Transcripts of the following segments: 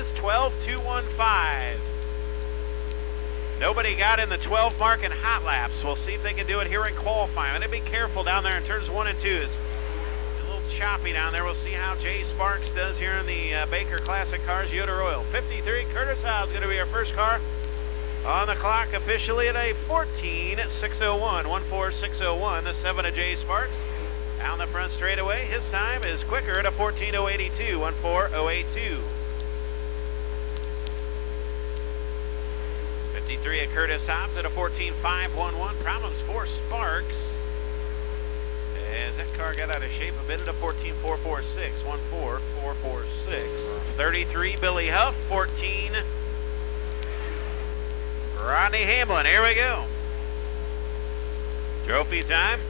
is 12.215. Nobody got in the 12 mark in hot laps. We'll see if they can do it here in qualifying. I'm going to be careful down there in turns 1 and 2. It's a little choppy down there. We'll see how Jay Sparks does here in the Baker Classic Cars Yoda Royal. 53, Curtis Howe is going to be our first car on the clock officially at a 14.601. 14601, the 7 of Jay Sparks. Down the front straightaway, his time is quicker at a 14.082. 14082. 53 at Curtis Hobbs at a 14.511. Problems for Sparks as that car got out of shape a bit at a 14.446. 14446. 33 Billy Huff. 14 Rodney Hamlin. Here we go. Trophy time.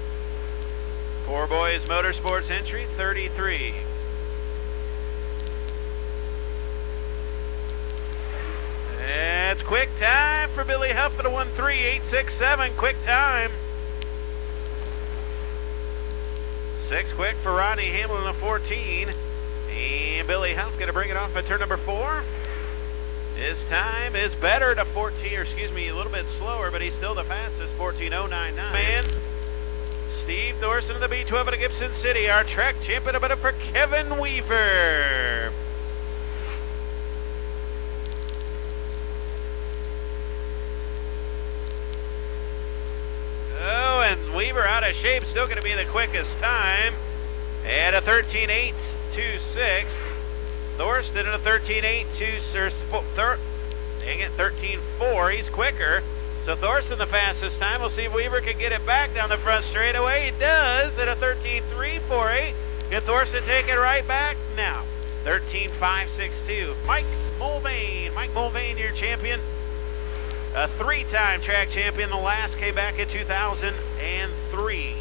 Poor Boys Motorsports entry 33. It's quick time for Billy Huff at a 13867. Quick time. 6 quick for Rodney Hamlin at a 14. And Billy Huff going to bring it off at turn number 4. His time is better to 14, or excuse me, a little bit slower, but he's still the fastest, 14.099. Man, Steve Thorson of the B12 at Gibson City, our track champion, a bit for Kevin Weaver. Oh, and Weaver out of shape, still going to be the quickest time at a 13.826. Thorsten at a 13.826. Dang it, 13.4. He's quicker. So Thorsten the fastest time. We'll see if Weaver can get it back down the front straightaway. He does at a 13.348. Can Thorsten take it right back? Now, 13.562. Mike Mulvane. Mike Mulvane, your champion. A 3-time track champion. The last came back in 2003.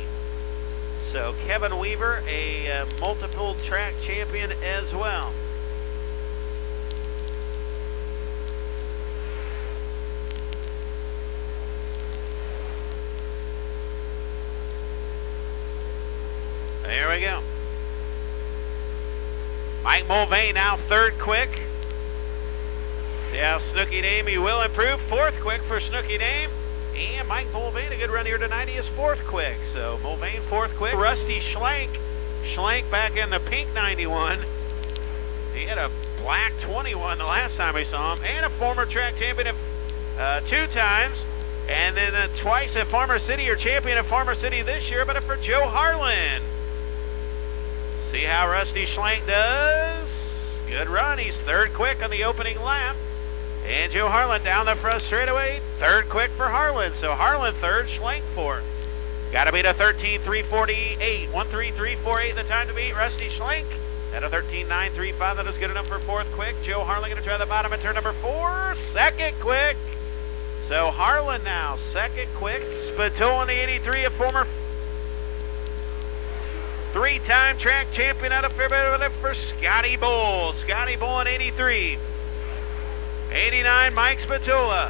So Kevin Weaver, a multiple track champion as well. There we go. Mike Mulvane now 3rd quick. See how Snooky Dame, he will improve. 4th quick for Snooky Dame. And Mike Mulvane, a good run here tonight. He is 4th quick. So Mulvane 4th quick. Rusty Schlenk. Schlenk back in the pink 91. He had a black 21 the last time we saw him. And a former track champion 2 times. And then twice at Farmer City, or champion at Farmer City this year, but for Joe Harlan. See how Rusty Schlenk does. Good run. He's 3rd quick on the opening lap. And Joe Harlan down the front straightaway. 3rd quick for Harlan. So Harlan 3rd, Schlenk 4th. Got to beat a 13.348. 13348 the time to beat Rusty Schlenk. At a 13.935. That is good enough for 4th quick. Joe Harlan going to try the bottom at turn number 4. 2nd quick. So Harlan now 2nd quick. Spatola in the 83, a former 3-time track champion out of Fairbairn for Scotty Bull. Scotty Bull in 83. 89, Mike Spatola.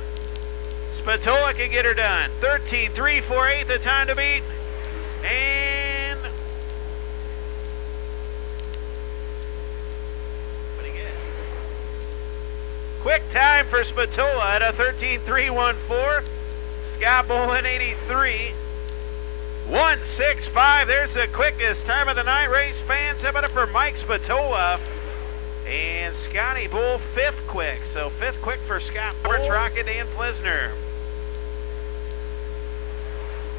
Spatola can get her done. 13.348 the time to beat. And what do you get? Quick time for Spatola at a 13.314. Scott Bull in 83. 165, there's the quickest time of the night. Race fans, how about it for Mike Spatola? And Scotty Bull 5th quick. So 5th quick for Scott Roberts, Rocket, Dan Flesner.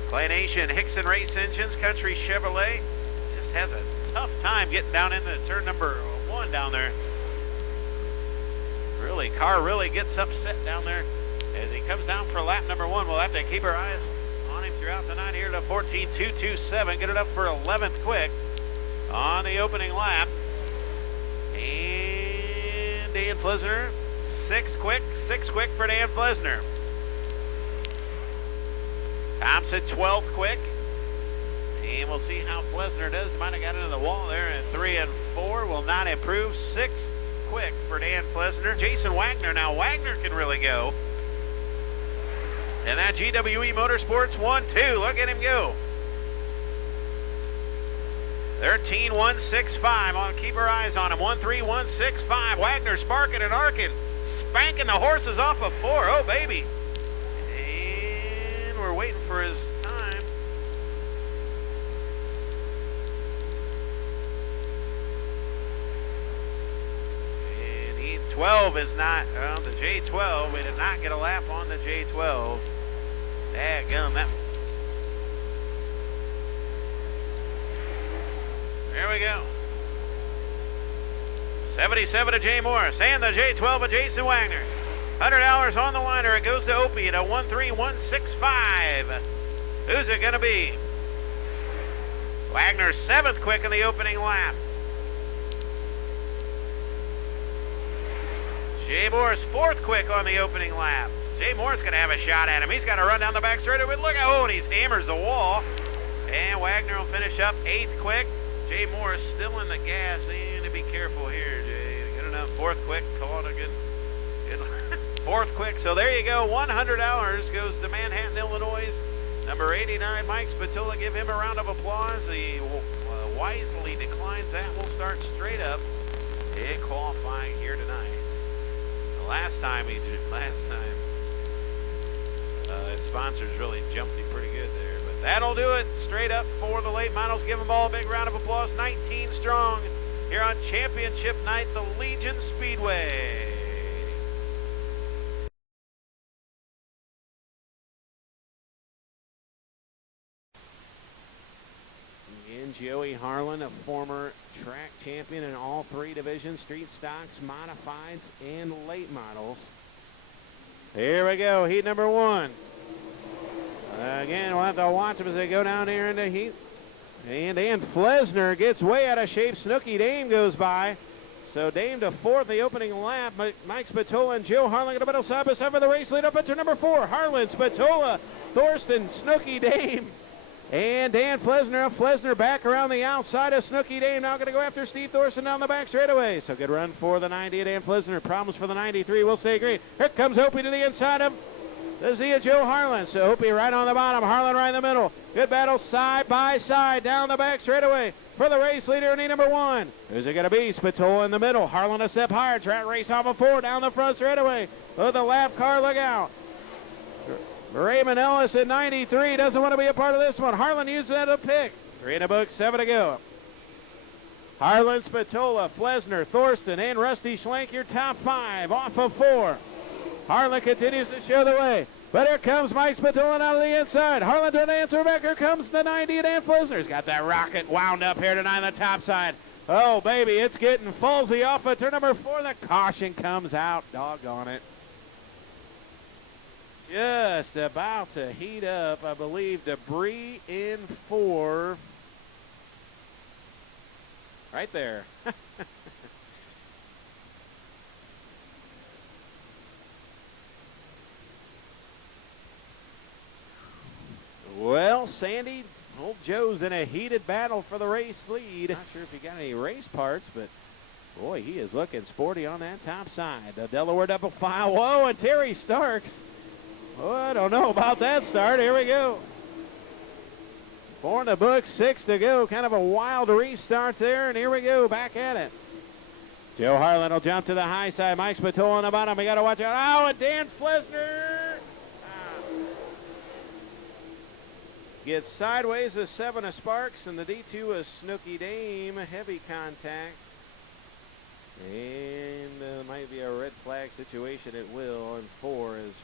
Clay Nation, Hickson Race Engines, Country Chevrolet. Just has a tough time getting down into turn number 1 down there. Really, car really gets upset down there as he comes down for lap number 1. We'll have to keep our eyes on him throughout the night here to 14.227. Get it up for 11th quick on the opening lap. And Dan Flesner, 6th quick. 6th quick for Dan Flesner. Thompson 12th quick. And we'll see how Flesner does. Might have got into the wall there at 3 and 4. Will not improve. 6th quick for Dan Flesner. Jason Wagner. Now Wagner can really go. And that GWE Motorsports 1-2. Look at him go. 13.165 on. Keep our eyes on him. 13.165. Wagner sparking and arcing, spanking the horses off of 4. Oh baby! And we're waiting for his time. And E12 is not on the J12. We did not get a lap on the J12. Dadgum, that. There we go. 77 to Jay Morris and the J12 of Jason Wagner. $100 on the liner. It goes to Opie at a 13.165. Who's it going to be? Wagner 7th quick in the opening lap. Jay Morris 4th quick on the opening lap. Jay Morris going to have a shot at him. He's got to run down the back straight. Look at, oh, and he hammers the wall. And Wagner will finish up 8th quick. Jay Morris still in the gas. And to be careful here, Jay. Good enough. 4th quick. Call it a good 4th quick. So there you go. $100 goes to Manhattan, Illinois. Number 89, Mike Spatola. Give him a round of applause. He wisely declines that. We'll start straight up in qualifying here tonight. The last time his sponsors really jumped him pretty good there. But that'll do it straight up for the late models. Give them all a big round of applause. 19 strong here on championship night, the Legion Speedway. Again, Joey Harlan, a former track champion in all 3 divisions, street stocks, modifieds, and late models. Here we go, heat number 1. Again, we'll have to watch them as they go down here into heat. And Dan Flesner gets way out of shape. Snooky Dame goes by. So Dame to 4th, the opening lap. Mike Spatola and Joe Harlan in the middle side by side for the race lead up into number 4. Harlan, Spatola, Thorsten, Snooky Dame, and Dan Flesner. Flesner back around the outside of Snooky Dame. Now going to go after Steve Thorsten down the back straightaway. So good run for the 90 of Dan Flesner. Problems for the 93. We'll stay green. Here comes Opie to the inside of the Zia Joe Harlan. So Opie right on the bottom. Harlan right in the middle. Good battle side by side down the back straightaway for the race leader in number 1. Who's it going to be? Spatola in the middle. Harlan a step higher. Track race off of 4 down the front straightaway. Oh, the lap car, look out. Raymond Ellis at 93 doesn't want to be a part of this one. Harlan uses that to pick. 3 in the book, 7 to go. Harlan, Spatola, Flesner, Thorsten, and Rusty Schlenk, your top 5 off of 4. Harlan continues to show the way. But here comes Mike Spatola out of the inside. Harlan trying to answer back. Here comes the 90 of Dan Flesner. He's got that rocket wound up here tonight on the top side. Oh, baby, it's getting Falsey off of turn number 4. The caution comes out. Doggone it. Just about to heat up, I believe, debris in 4. Right there. Well, Sandy, old Joe's in a heated battle for the race lead. Not sure if he got any race parts, but boy, he is looking sporty on that top side. The Delaware double file. Whoa, and Terry Starks. Oh, I don't know about that start. Here we go. 4 in the book, 6 to go. Kind of a wild restart there, and here we go, back at it. Joe Harlan will jump to the high side. Mike Spatola on the bottom. We got to watch out. Oh, and Dan Flesner gets sideways. The 7 of Sparks, and the D2 of Snooky Dame. Heavy contact. And might be a red flag situation. It will. And 4 is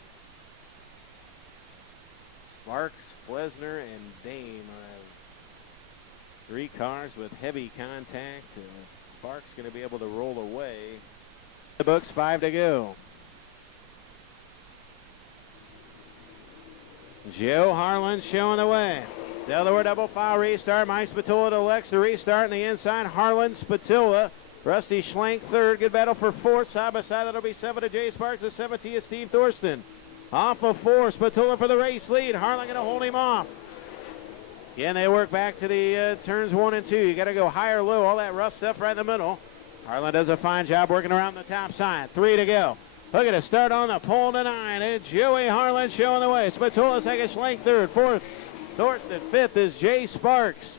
Sparks, Flesner, and Dame. 3 cars with heavy contact. Sparks going to be able to roll away. The books, 5 to go. Joe Harlan showing the way. Delaware double file restart. Mike Spatola to Lex to restart on the inside. Harlan, Spatola. Rusty Schlenk 3rd. Good battle for 4th. Side by side, that'll be 7 to Jay Sparks. The 17 is Steve Thorsten. Off of 4. Spatola for the race lead. Harlan going to hold him off. Again, they work back to the turns 1 and 2. You got to go high or low. All that rough stuff right in the middle. Harlan does a fine job working around the top side. 3 to go. Look at it, start on the pole to 9. And Joey Harlan showing the way. Spatola 2nd, Schlenk 3rd, 4th, Thornton 5th is Jay Sparks.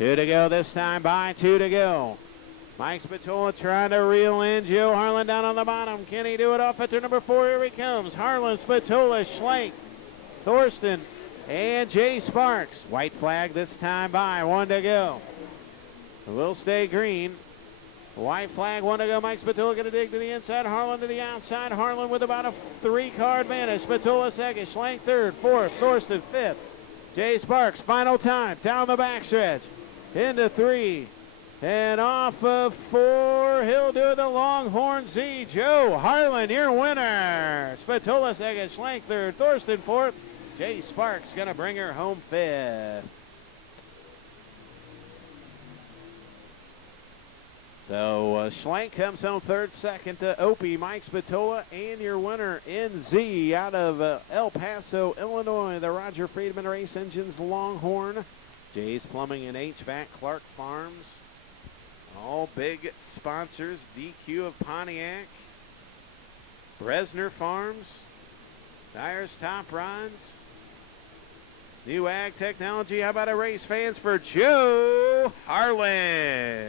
2 to go this time by, 2 to go. Mike Spatola trying to reel in Joe Harlan down on the bottom. Can he do it off at turn number 4? Here he comes. Harlan, Spatola, Schlenk, Thorsten, and Jay Sparks. White flag this time by, 1 to go. It will stay green. White flag, 1 to go. Mike Spatola going to dig to the inside. Harlan to the outside. Harlan with about a 3-car advantage. Spatola second. Schlenk third. Fourth. Thorsten fifth. Jay Sparks, final time. Down the backstretch. Into 3. And off of 4. He'll do the Longhorn Z. Joe Harlan, your winner. Spatola second. Schlenk third. Thorsten fourth. Jay Sparks going to bring her home 5th. So Schlenk comes home 3rd, 2nd to Opie, Mike Spatola, and your winner NZ out of El Paso, Illinois, the Roger Friedman Race Engines Longhorn. Jay's Plumbing and HVAC, Clark Farms. All big sponsors, DQ of Pontiac, Bresner Farms, Dyer's Top Rods, New Ag Technology. How about a race fans for Joe Harlan?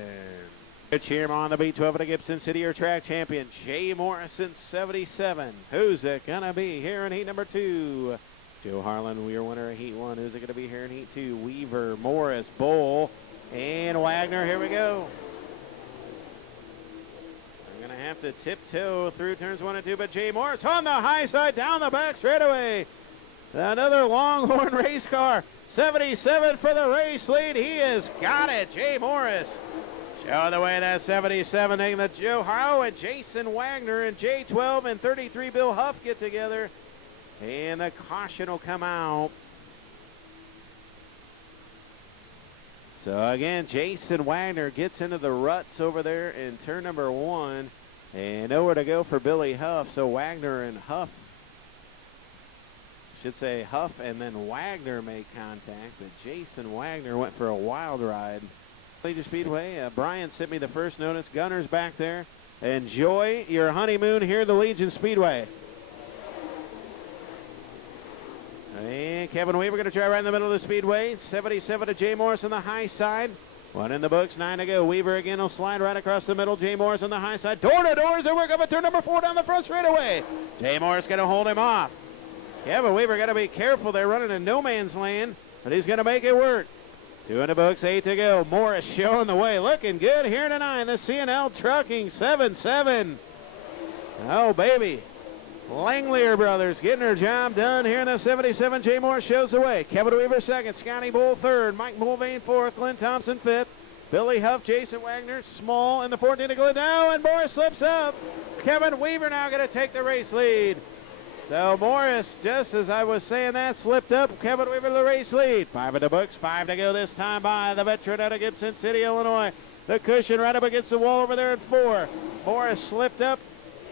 Cheer him on the B12 at a Gibson City or track champion, Jay Morrison, 77. Who's it going to be here in heat number 2? Joe Harlan, your winner of heat 1. Who's it going to be here in heat 2? Weaver, Morris, Bull, and Wagner. Here we go. They're going to have to tiptoe through turns 1 and 2, but Jay Morris on the high side, down the back straightaway. Another Longhorn race car. 77 for the race lead. He has got it. Jay Morris showing the way, that 77, taking the Joe Harlow and Jason Wagner and J12 and 33 Bill Huff get together. And the caution will come out. So again, Jason Wagner gets into the ruts over there in turn number 1. And nowhere to go for Billy Huff. So Wagner and Huff, should say Huff and then Wagner make contact. But Jason Wagner went for a wild ride. Legion Speedway, Brian sent me the first notice. Gunner's back there. Enjoy your honeymoon here at the Legion Speedway. And Kevin Weaver going to try right in the middle of the speedway. 77 to Jay Morris on the high side. 1 in the books, 9 to go. Weaver again will slide right across the middle. Jay Morris on the high side. Door to door as they work up at turn number 4 down the front straightaway. Jay Morris going to hold him off. Kevin Weaver got to be careful. They're running in no man's land, but he's going to make it work. 2 in the books, 8 to go. Morris showing the way. Looking good here tonight. The CNL Trucking 7-7. Oh, baby. Langlier brothers getting their job done here in the 77. Jay Morris shows the way. Kevin Weaver second. Scotty Bull third. Mike Mulvane fourth. Glenn Thompson fifth. Billy Huff, Jason Wagner, small in the 14 to Glenn. Now, and Morris slips up. Kevin Weaver now going to take the race lead. So Morris, just as I was saying that, slipped up. Kevin Weaver the race lead. 5 in the books, 5 to go this time by the veteran out of Gibson City, Illinois. The cushion right up against the wall over there at 4. Morris slipped up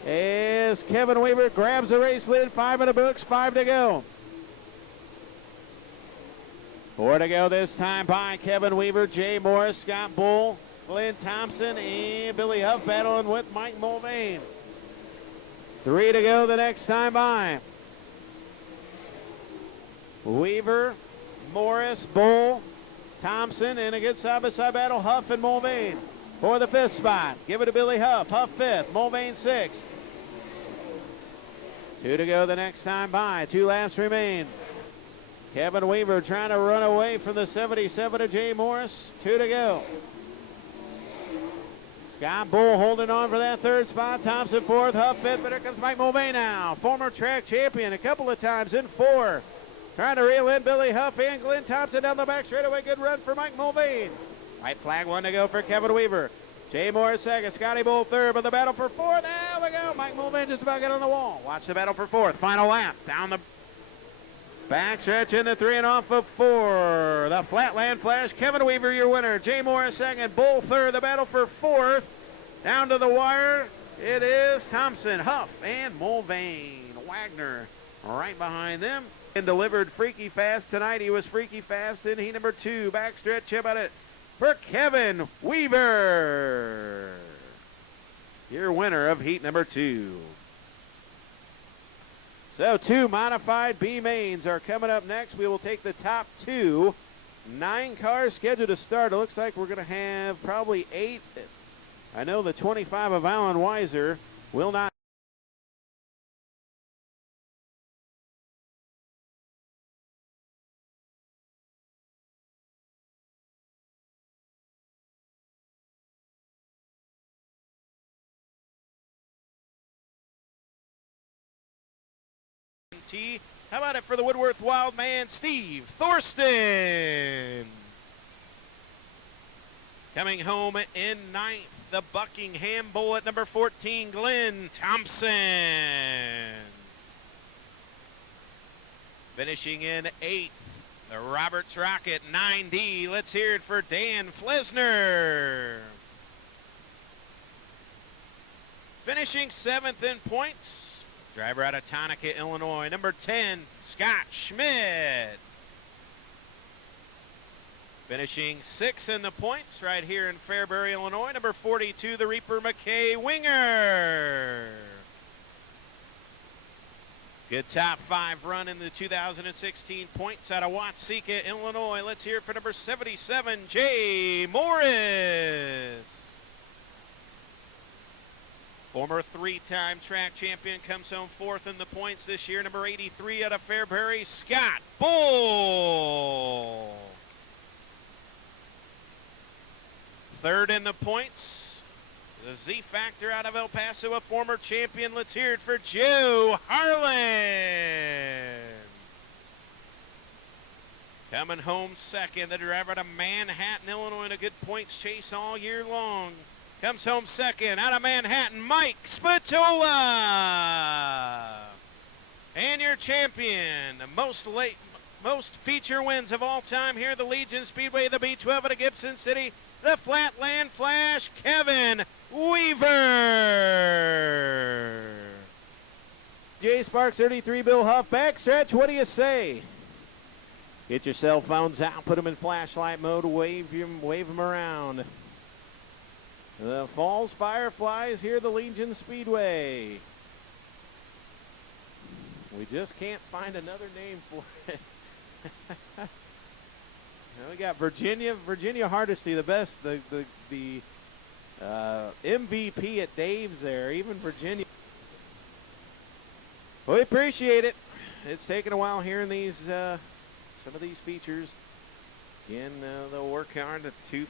as Kevin Weaver grabs the race lead. 5 in the books, 5 to go. 4 to go this time by Kevin Weaver, Jay Morris, Scott Bull, Glenn Thompson, and Billy Huff battling with Mike Mulvane. 3 to go the next time by. Weaver, Morris, Bull, Thompson, and a good side-by-side battle, Huff and Mulvane for the 5th spot. Give it to Billy Huff. Huff 5th, Mulvane 6th. 2 to go the next time by. 2 laps remain. Kevin Weaver trying to run away from the 77 of Jay Morris. 2 to go. Scott Bull holding on for that 3rd spot. Thompson 4th, Huff 5th, but here comes Mike Mulvane now. Former track champion a couple of times in 4. Trying to reel in Billy Huff and Glenn Thompson down the back straightaway. Good run for Mike Mulvane. White flag 1 to go for Kevin Weaver. Jay Morris 2nd, Scotty Bull 3rd, but the battle for 4th. There we go. Mike Mulvane just about got on the wall. Watch the battle for 4th. Final lap down the backstretch into 3 and off of 4. The Flatland Flash. Kevin Weaver, your winner. Jay Morris 2nd, Bull 3rd. The battle for 4th. Down to the wire, it is Thompson, Huff, and Mulvane. Wagner right behind them. And delivered freaky fast tonight. He was freaky fast in heat number 2. Backstretch about it for Kevin Weaver, your winner of heat number 2. So 2 modified B mains are coming up next. We will take the top 2 9 cars scheduled to start. It looks like we're going to have probably 8. I know the 25 of Alan Weiser will not. How about it for the Woodworth Wildman, Steve Thorsten? Coming home in 9th, the Buckingham Bull at number 14, Glenn Thompson. Finishing in 8th, the Roberts Rocket 9D. Let's hear it for Dan Flesner. Finishing 7th in points, driver out of Tonica, Illinois, number 10, Scott Schmidt. Finishing 6th in the points right here in Fairbury, Illinois, number 42, the Reaper McKay Winger. Good top 5 run in the 2016 points out of Watseka, Illinois. Let's hear it for number 77, Jay Morris. Former 3-time track champion comes home 4th in the points this year. Number 83 out of Fairbury, Scott Bull. 3rd in the points, the Z Factor out of El Paso, a former champion. Let's hear it for Joe Harlan. Coming home 2nd, the driver out of Manhattan, Illinois, in a good points chase all year long. Comes home 2nd out of Manhattan, Mike Spatola. And your champion, most feature wins of all time here at the Legion Speedway, the B12 at Gibson City, the Flatland Flash, Kevin Weaver. J Sparks 33, Bill Huff. Backstretch, what do you say? Get your cell phones out, put them in flashlight mode, wave them around. The Fals Fireflies here at the Legion Speedway. We just can't find another name for it. Now we got Virginia Hardesty, the best, the MVP at Dave's there, even Virginia. Well, we appreciate it. It's taken a while here in these some of these features. Again, they'll work hard at two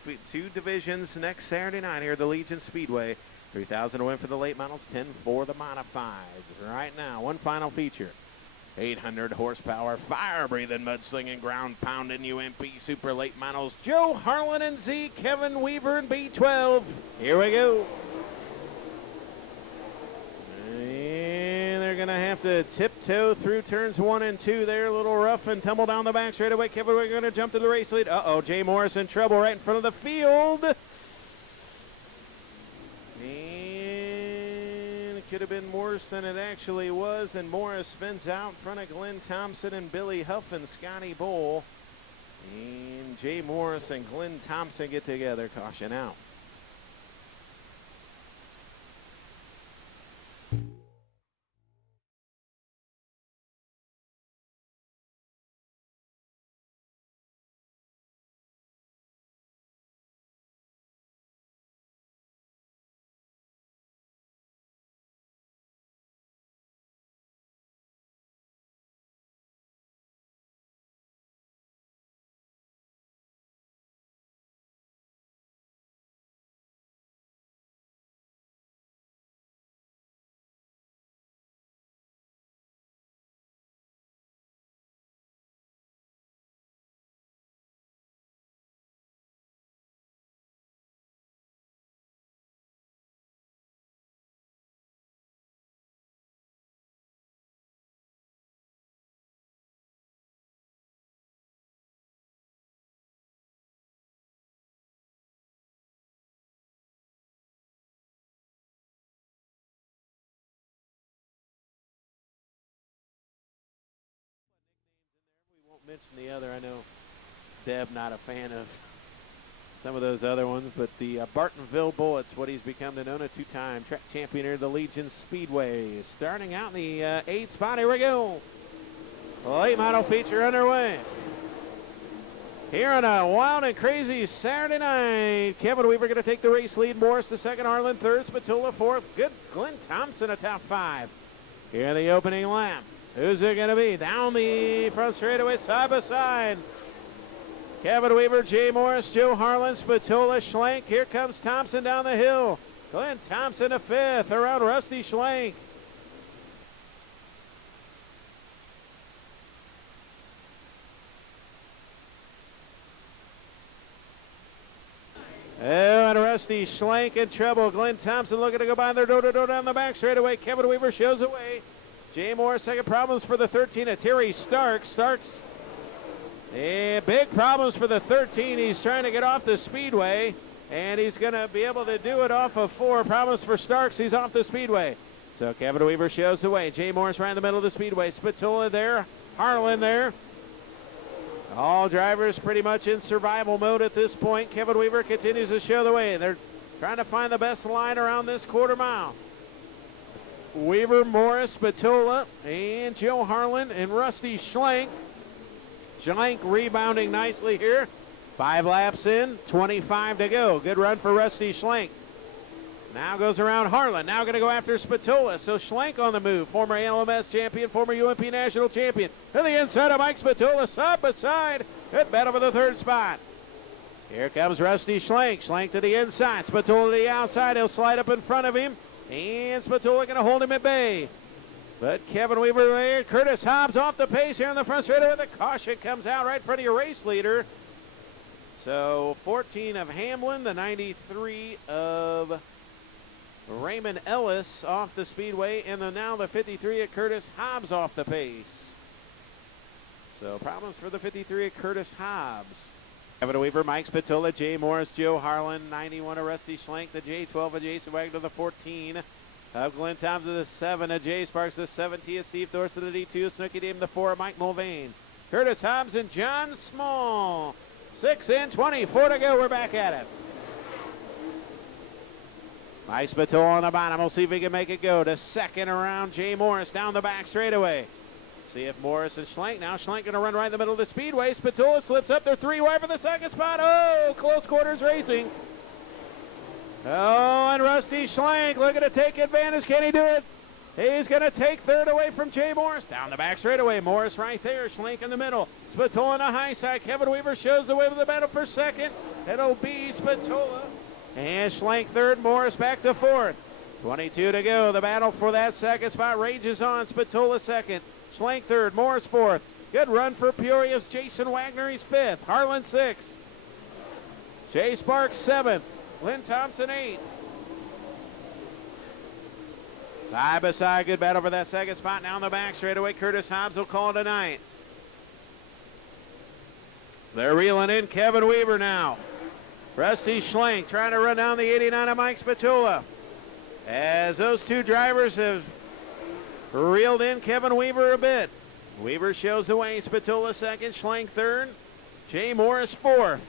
divisions next Saturday night here at the Legion Speedway. 3,000 to win for the late models, 10 for the modifieds. Right now, one final feature. 800 horsepower, fire-breathing, mud-slinging, ground-pounding UMP Super Late Models. Joe Harlan and Z, Kevin Weaver and B12. Here we go. And they're going to have to tiptoe through turns 1 and 2 there. A little rough and tumble down the back straight away. Kevin, we're going to jump to the race lead. Uh-oh, Jay Morris in trouble right in front of the field. Could have been worse than it actually was, and Morris spins out in front of Glenn Thompson and Billy Huff and Scotty Bull. And Jay Morris and Glenn Thompson get together. Caution out. Mention the other. I know Deb not a fan of some of those other ones, but the Bartonville Bullets, what he's become known, a 2-time track champion here at the Legion Speedway. Starting out in the 8th spot, here we go. Late model feature underway. here on a wild and crazy Saturday night. Kevin Weaver going to take the race lead. Morris the second, Harlan third, Spatola fourth. Good Glenn Thompson a top five. Here in the opening lap. Who's it going to be? Down the front straightaway, side by side. Kevin Weaver, Jay Morris, Joe Harlan, Spatola, Schlenk. Here comes Thompson down the hill. Glenn Thompson a fifth around Rusty Schlenk. Oh, and Rusty Schlenk in trouble. Glenn Thompson looking to go by there, door-to-door down the back straightaway. Kevin Weaver shows away. Jay Morris, second. Problems for the 13 of Terry Starks. And big problems for the 13. He's trying to get off the speedway, and he's going to be able to do it off of 4. Problems for Starks. He's off the speedway. So Kevin Weaver shows away. Jay Morris right in the middle of the speedway. Spatola there. Harlan there. All drivers pretty much in survival mode at this point. Kevin Weaver continues to show the way. They're trying to find the best line around this quarter mile. Weaver, Morris, Spatola, and Joe Harlan and Rusty Schlenk. Schlenk rebounding nicely here. 5 laps in, 25 to go. Good run for Rusty Schlenk. Now goes around Harlan. Now going to go after Spatola. So Schlenk on the move. Former ALMS champion, former UMP national champion. To the inside of Mike Spatola, side by side. Good battle for the third spot. Here comes Rusty Schlenk. Schlenk to the inside. Spatola to the outside. He'll slide up in front of him. And Spatola going to hold him at bay. But Kevin Weaver there. Curtis Hobbs off the pace here on the front straightaway. The caution comes out right in front of your race leader. So 14 of Hamlin, the 93 of Raymond Ellis off the speedway, and now the 53 of Curtis Hobbs off the pace. So problems for the 53 of Curtis Hobbs. Kevin Weaver, Mike Spatola, Jay Morris, Joe Harlan, 91 of Rusty Schlenk, the J12 of Jason Wagner, the 14 of Glenn Thompson, the 7 of Jay Sparks, the 17 of Steve Thorson, the D2, Snooky Dame, the 4 of Mike Mulvane. Curtis Hobbs and John Small. 6 in, 24 to go. We're back at it. Mike Spatola on the bottom. We'll see if he can make it go to second around Jay Morris down the back straightaway. See if Morris and Schlenk. Now Schlenk going to run right in the middle of the speedway. Spatola slips up. They're 3 wide for the second spot. Oh, close quarters racing. Oh, and Rusty Schlenk looking to take advantage. Can he do it? He's going to take third away from Jay Morris. Down the back straightaway. Morris right there. Schlenk in the middle. Spatola on the high side. Kevin Weaver shows the way with the battle for second. It'll be Spatola. And Schlenk third, Morris back to fourth. 22 to go. The battle for that second spot rages on. Spatola second, Schlenk third, Morris fourth. Good run for Peoria's Jason Wagner. He's fifth. Harlan sixth. Jay Sparks seventh. Glenn Thompson eighth. Side by side, good battle for that second spot. Now in the back straightaway, Curtis Hobbs will call it a night. They're reeling in Kevin Weaver now. Rusty Schlenk trying to run down the 89 of Mike Spatola. As those two drivers have reeled in Kevin Weaver a bit. Weaver shows the way. Spatola second, Schlenk third, Jay Morris fourth.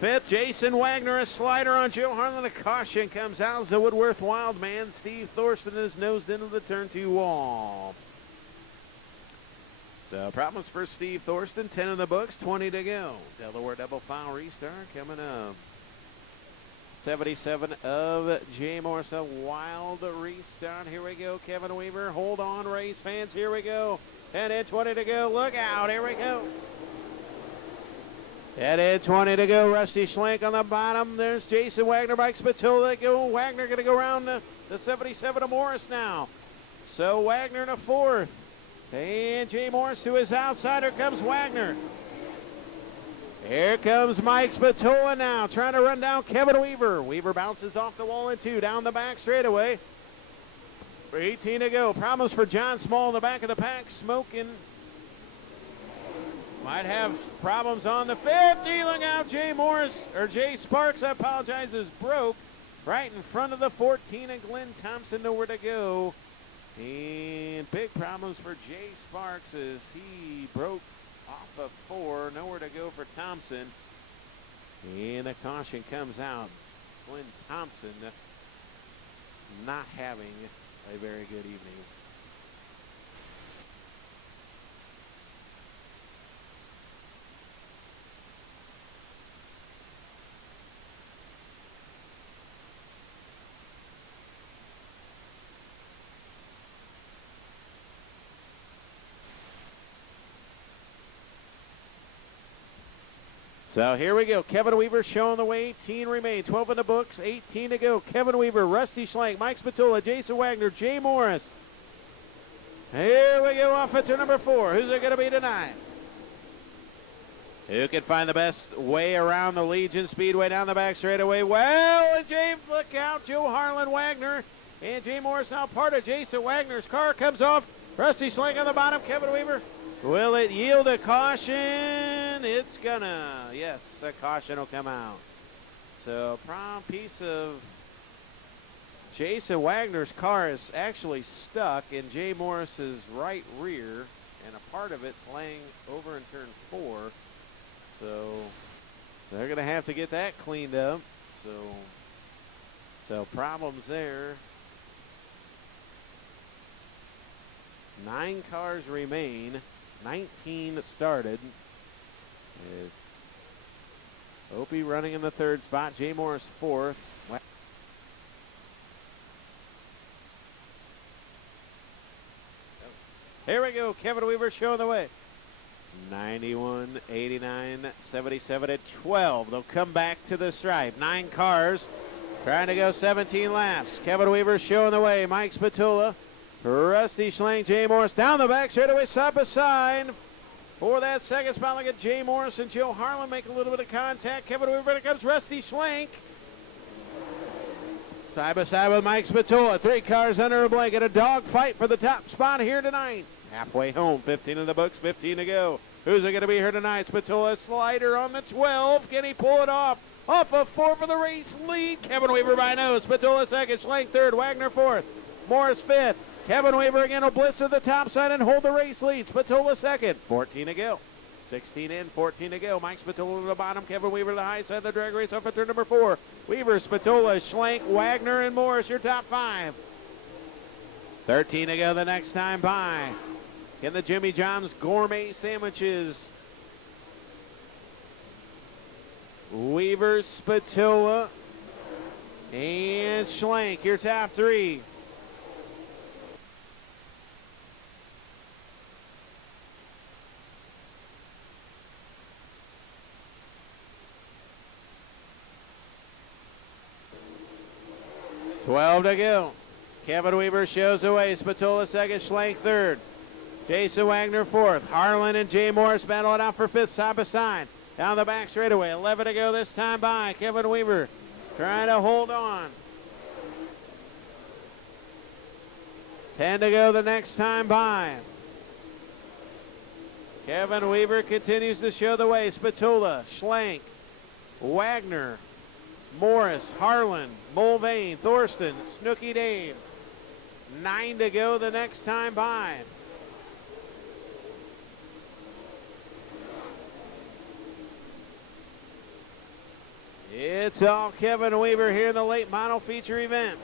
Fifth, Jason Wagner, a slider on Joe Harlan. A caution comes out as the Woodworth Wildman. Steve Thorson is nosed into the turn 2 wall. So problems for Steve Thorson, 10 in the books, 20 to go. Delaware double file restart coming up. 77 of Jay Morris, a wild restart. Here we go, Kevin Weaver. Hold on, race fans, here we go. 10 in, 20 to go, look out, here we go. 10 in, 20 to go, Rusty Schlenk on the bottom. There's Jason Wagner, Mike Spatola. Go. Wagner going to go around the 77 of Morris now. So Wagner in a fourth. And Jay Morris to his outside. Here comes Wagner. Here comes Mike Spatola now, trying to run down Kevin Weaver. Weaver bounces off the wall in 2, down the back straightaway. 18 to go. Problems for John Small in the back of the pack, smoking. Might have problems on the 50. Look out, Jay Sparks, I apologize, is broke right in front of the 14 and Glenn Thompson, nowhere to go. And big problems for Jay Sparks as he broke off of 4, nowhere to go for Thompson. And the caution comes out. Glenn Thompson not having a very good evening. So here we go. Kevin Weaver showing the way. 18 remain. 12 in the books. 18 to go. Kevin Weaver, Rusty Schlenk, Mike Spatola, Jason Wagner, Jay Morris. Here we go off at turn number 4. Who's it going to be tonight? Who can find the best way around the Legion Speedway down the back straightaway? Well, James, look out. Joe Harlan Wagner and Jay Morris now part of Jason Wagner's car. Comes off. Rusty Schlenk on the bottom. Kevin Weaver. Will it yield a caution? It's gonna. Yes, a caution will come out. So, prime piece of Jason Wagner's car is actually stuck in Jay Morris's right rear, and a part of it's laying over in turn 4. So, they're gonna have to get that cleaned up. So problems there. 9 cars remain. 19 started. Opie running in the 3rd spot. Jay Morris 4th. Here we go. Kevin Weaver showing the way. 91, 89, 77 at 12. They'll come back to the stripe. 9 cars trying to go 17 laps. Kevin Weaver showing the way. Mike Spatola, Rusty Schlenk, Jay Morris down the back straightaway side by side. For that second spot, look at Jay Morris and Joe Harlan make a little bit of contact. Kevin Weaver, here comes Rusty Schlenk. Side by side with Mike Spatola. 3 cars under a blanket. A dog fight for the top spot here tonight. Halfway home, 15 in the books, 15 to go. Who's it going to be here tonight? Spatola slider on the 12. Can he pull it off? Off of 4 for the race lead. Kevin Weaver by nose. Spatola 2nd, Schlenk 3rd, Wagner 4th, Morris 5th. Kevin Weaver again will blitz to the top side and hold the race lead. Spatola 2nd, 14 to go. 16 in, 14 to go. Mike Spatola to the bottom. Kevin Weaver to the high side of the drag race off at turn number 4. Weaver, Spatola, Schlenk, Wagner, and Morris, your top 5. 13 to go the next time by. In the Jimmy John's gourmet sandwiches. Weaver, Spatola, and Schlenk, your top 3. $12 to go. Kevin Weaver shows the way. Spatola 2nd, Schlenk 3rd. Jason Wagner 4th. Harlan and Jay Morris battle it out for 5th side by side. Down the back straightaway. 11 to go this time by. Kevin Weaver trying to hold on. 10 to go the next time by. Kevin Weaver continues to show the way. Spatola, Schlenk, Wagner, Morris, Harlan, Mulvane, Thorsten, Snooky Dave. 9 to go the next time by. It's all Kevin Weaver here in the late model feature event.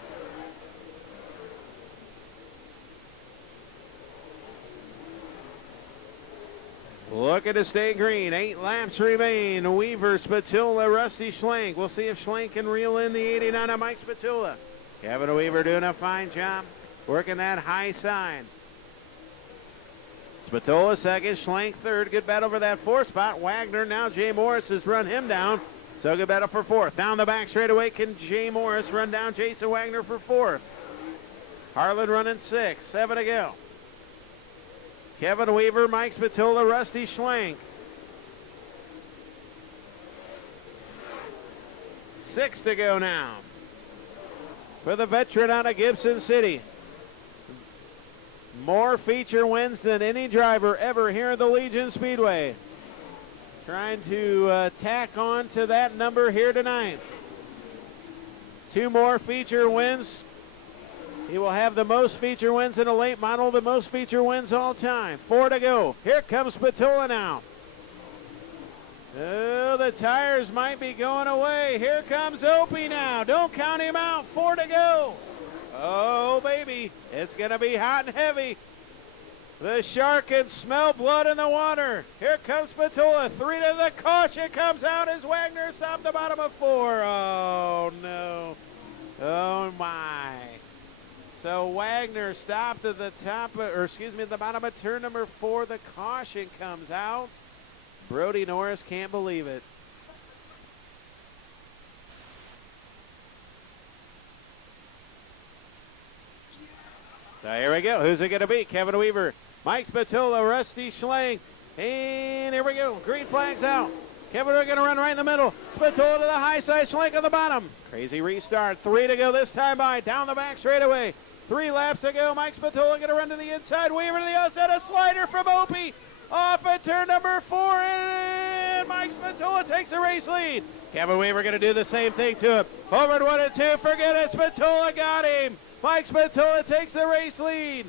Looking to stay green. 8 laps remain. Weaver, Spatola, Rusty Schlenk. We'll see if Schlenk can reel in the 89 of Mike Spatola. Kevin Weaver doing a fine job working that high side. Spatola 2nd, Schlenk 3rd. Good battle for that 4th spot. Wagner, now Jay Morris has run him down. So good battle for 4th. Down the back straightaway, can Jay Morris run down Jason Wagner for 4th? Harlan running 6th. 7 to go. Kevin Weaver, Mike Spatola, Rusty Schlenk. 6 to go now for the veteran out of Gibson City. More feature wins than any driver ever here at the Legion Speedway. Trying to tack on to that number here tonight. 2 more feature wins. He will have the most feature wins in a late model, the most feature wins all time. 4 to go. Here comes Spatola now. Oh, the tires might be going away. Here comes Opie now. Don't count him out. 4 to go. Oh, baby. It's going to be hot and heavy. The shark can smell blood in the water. Here comes Spatola. 3 to the caution comes out as Wagner stopped the bottom of 4. Oh, no. Oh, my. So Wagner stopped at the top, the bottom of turn number 4. The caution comes out. Brody Norris can't believe it. So here we go. Who's it going to be? Kevin Weaver, Mike Spatola, Rusty Schlenk. And here we go. Green flag's out. Kevin, we're going to run right in the middle. Spatola to the high side, Schlenk on the bottom. Crazy restart. 3 to go this time by. Down the back straightaway. 3 laps to go. Mike Spatola going to run to the inside. Weaver to the outside. A slider from Opie. Off at turn number 4. And Mike Spatola takes the race lead. Kevin Weaver going to do the same thing to him. Over at 1 and 2. Forget it. Spatola got him. Mike Spatola takes the race lead.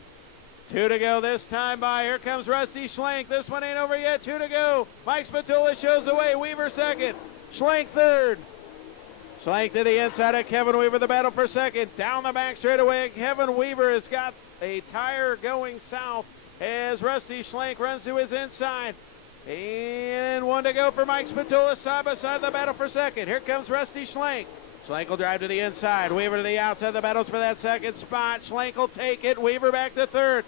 2 to go this time by. Here comes Rusty Schlenk. This one ain't over yet. 2 to go. Mike Spatola shows the way. Weaver second. Schlenk third. Schlenk to the inside of Kevin Weaver. The battle for second. Down the back straightaway. Kevin Weaver has got a tire going south as Rusty Schlenk runs to his inside. And 1 to go for Mike Spatola. Side by side the battle for second. Here comes Rusty Schlenk. Schlenk will drive to the inside. Weaver to the outside. The battles for that second spot. Schlenk will take it. Weaver back to third.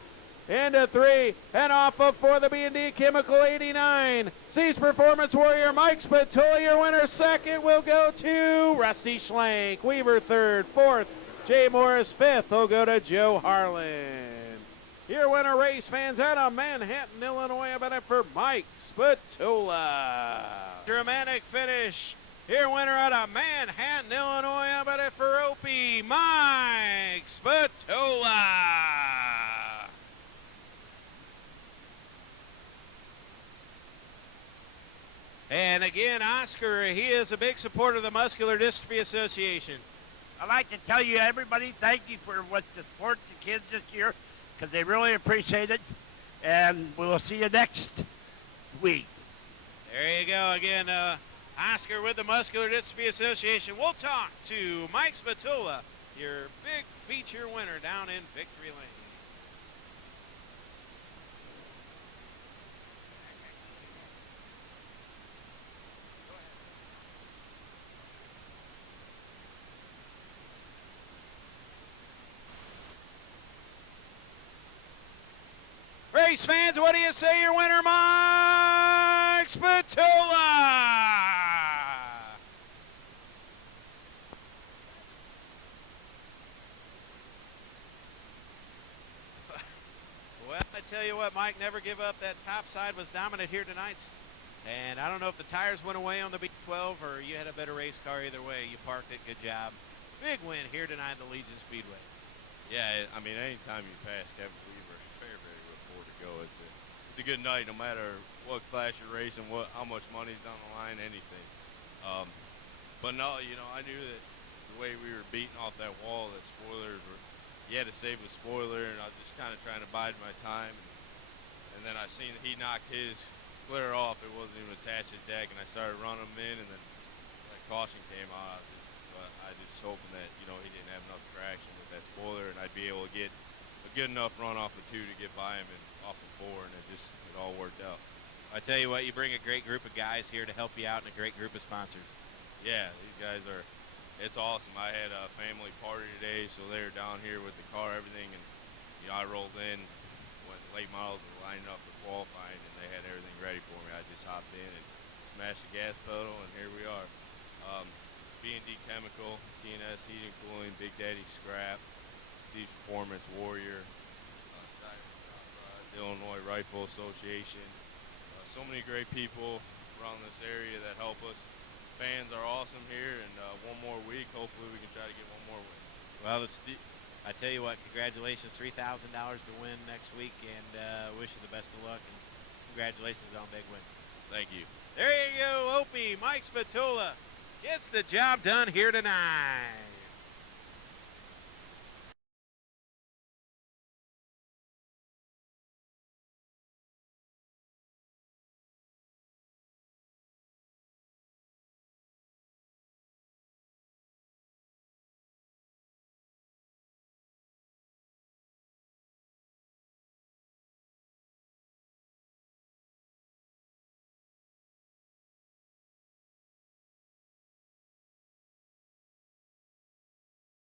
Into 3 and off of 4, the B&D Chemical 89. Seas Performance Warrior Mike Spatola, your winner. Second will go to Rusty Schlenk. Weaver third. Fourth, Jay Morris. Fifth will go to Joe Harlan. Your winner, race fans, out of Manhattan, Illinois. About it for Mike Spatola. Dramatic finish. Here winner out of Manhattan, Illinois. About it for Opie, Mike Spatola. And again, Oscar, he is a big supporter of the Muscular Dystrophy Association. I'd like to tell you, everybody, thank you for what the support the kids this year, because they really appreciate it. And we'll see you next week. There you go. Again, Oscar with the Muscular Dystrophy Association. We'll talk to Mike Spatola, your big feature winner down in Victory Lane. Race fans, what do you say? Your winner, Mike Spatola. Well, I tell you what, Mike, never give up. That top side was dominant here tonight. And I don't know if the tires went away on the B12 or you had a better race car. Either way, you parked it. Good job. Big win here tonight at the Legion Speedway. Yeah, I mean, anytime you pass Kevin Weaver, Fairbury with 4 to go, it's a good night no matter what class you're racing, how much money's on the line, anything. But no, you know, I knew that the way we were beating off that wall, that spoilers were, you had to save the spoiler, and I was just kind of trying to bide my time. And then I seen that he knocked his clear off. It wasn't even attached to the deck, and I started running him in, and then that caution came out. I just hoping that, you know, he didn't have enough traction with that spoiler, and I'd be able to get a good enough run off of 2 to get by him and off of 4, and it all worked out. I tell you what, you bring a great group of guys here to help you out and a great group of sponsors. Yeah, these guys are, it's awesome. I had a family party today, so they were down here with the car, everything, and, you know, I rolled in when late models were lining up for qualifying, and they had everything ready for me. I just hopped in and smashed the gas pedal, and here we are. B&D Chemical, TNS Heating Cooling, Big Daddy Scrap, Steve's Performance Warrior, Illinois Rifle Association. So many great people around this area that help us. Fans are awesome here, and one more week, hopefully we can try to get one more win. Well, I tell you what, congratulations, $3,000 to win next week, and wish you the best of luck, and congratulations on a big win. Thank you. There you go, Opie, Mike Spatola gets the job done here tonight.